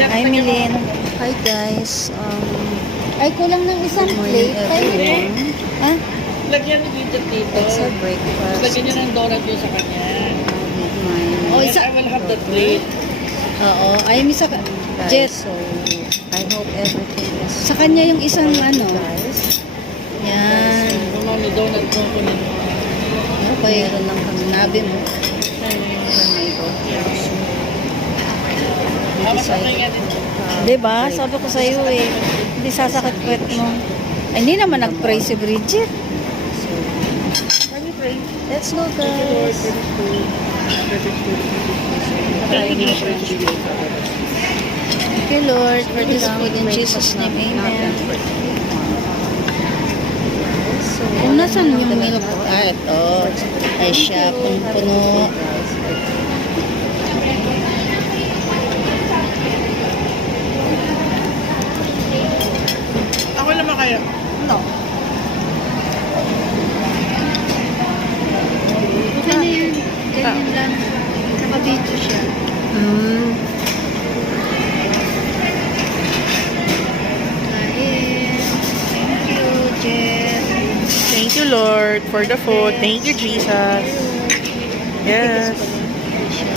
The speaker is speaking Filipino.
Hi, Milene. Hi guys, Ay, kulang ng isang good morning plate. everyone. Ah, Lagyan ni Gidget dito. It's a breakfast Lagyan niya ng donut doon sa kanya. with my Oh, And isa- I will have the plate. oo. Ay, may sa... guys. Jet. So, I hope everything is Sa kanya yung isang ano. guys. Yan. Kung may donut doon ko nito. Okay. Meron lang kami Nabi mo. for my daughter. We Mas okay decided nga din. Diba? Sabi ko sa'yo eh. Hindi sasakit kwet mo. Ay, hindi naman nag-pray si Bridget. So, Can you pray? let's go guys. Thank you, Thank you, Lord, for this food in Jesus' name. Amen. So, Kung nasan yung milk ko? Ah, ito. Ay siya, punong-puno. Ako naman kayo. No. Okay na yan. Ganyan lang. Nakabidyo siya. Mm. Kain. Thank you, Jeff. Thank you, Lord, for the food. Thank you, Jesus. Yes.